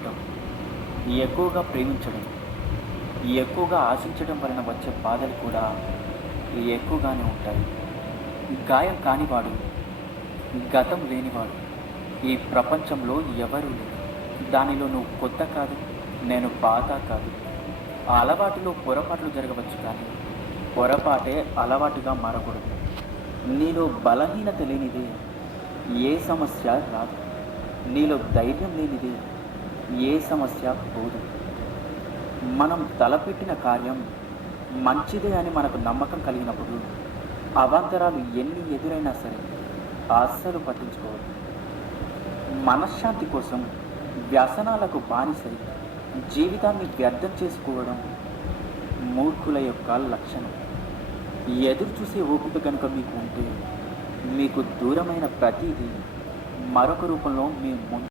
నమ్మటం, ఎక్కువగా ప్రేమించడం, ఎక్కువగా ఆశించడం వలన వచ్చే బాధలు కూడా ఎక్కువగానే ఉంటాయి. గాయం కానివాడు, గతం లేనివాడు ఈ ప్రపంచంలో ఎవరూ లేరు. దానిలో నువ్వు కొత్త కాదు, నేను పాత కాదు. ఆ అలవాటులో పొరపాట్లు జరగవచ్చు, కానీ పొరపాటే అలవాటుగా మారకూడదు. నీలో బలహీనత లేనిదే ఏ సమస్య రాదు. నీలో ధైర్యం లేనిదే ఏ సమస్య పోదు. మనం తలపెట్టిన కార్యం మంచిదే అని మనకు నమ్మకం కలిగినప్పుడు అవాంతరాలు ఎన్ని ఎదురైనా సరే అస్సలు పట్టించుకోవద్దు. మనశ్శాంతి కోసం వ్యసనాలకు బానిసై జీవితాన్ని వ్యర్థం చేసుకోవడం మూర్ఖుల యొక్క లక్షణం. ఎదురు చూసే ఓపిక కనుక మీకు ఉంటే మీకు దూరమైన ప్రతిదీ మరొక రూపంలో మీ ముందు